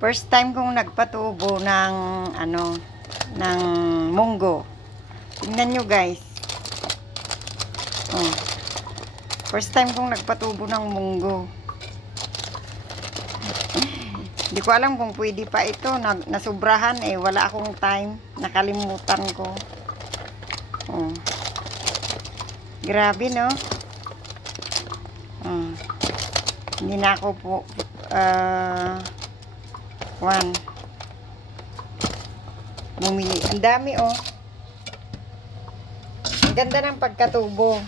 First time kong nagpatubo ng ng munggo. Tingnan nyo guys. Oh. First time kong nagpatubo ng munggo. Hindi ko alam kung pwede pa ito. Nasubrahan eh. Wala akong time. Nakalimutan ko. Oh. Grabe no? Hindi na ako po bumili. Ang dami oh. Ang ganda ng pagkatubo.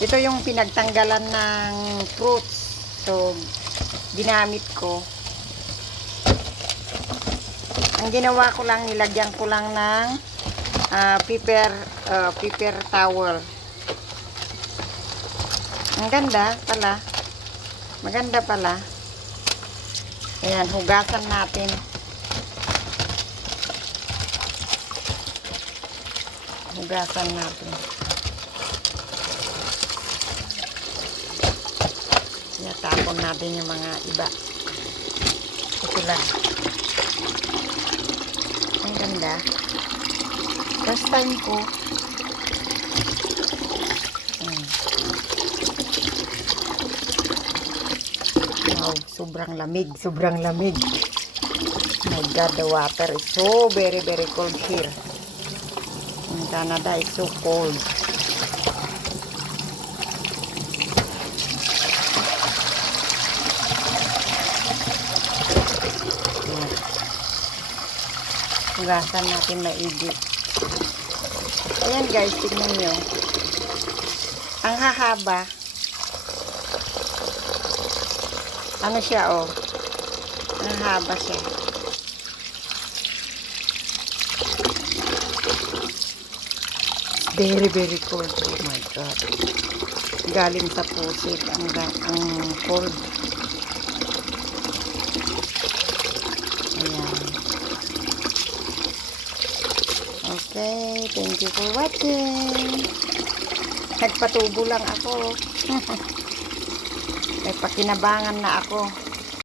Ito yung pinagtanggalan ng fruits. So, ginamit ko. Ang ginawa ko lang, nilagyan ko lang ng paper towel. Ang ganda pala. Maganda pala. Ayan, hugasan natin. Hugasan natin. Tapon natin yung mga iba. Ito lang. Ang ganda. First time ko. Wow, sobrang lamig. Sobrang lamig. My God, the water is so very, very cold here. In Canada, it's so cold. Hugasan natin maigi. Ayan guys, tignan nyo. Ang hahaba. Ano siya oh. Ang haba siya. Very, very cold. Oh my God. Galing sa pusit. Ang cold. Ayan. Okay. Thank you for watching. Nagpatubo lang ako. May pakinabangan na ako.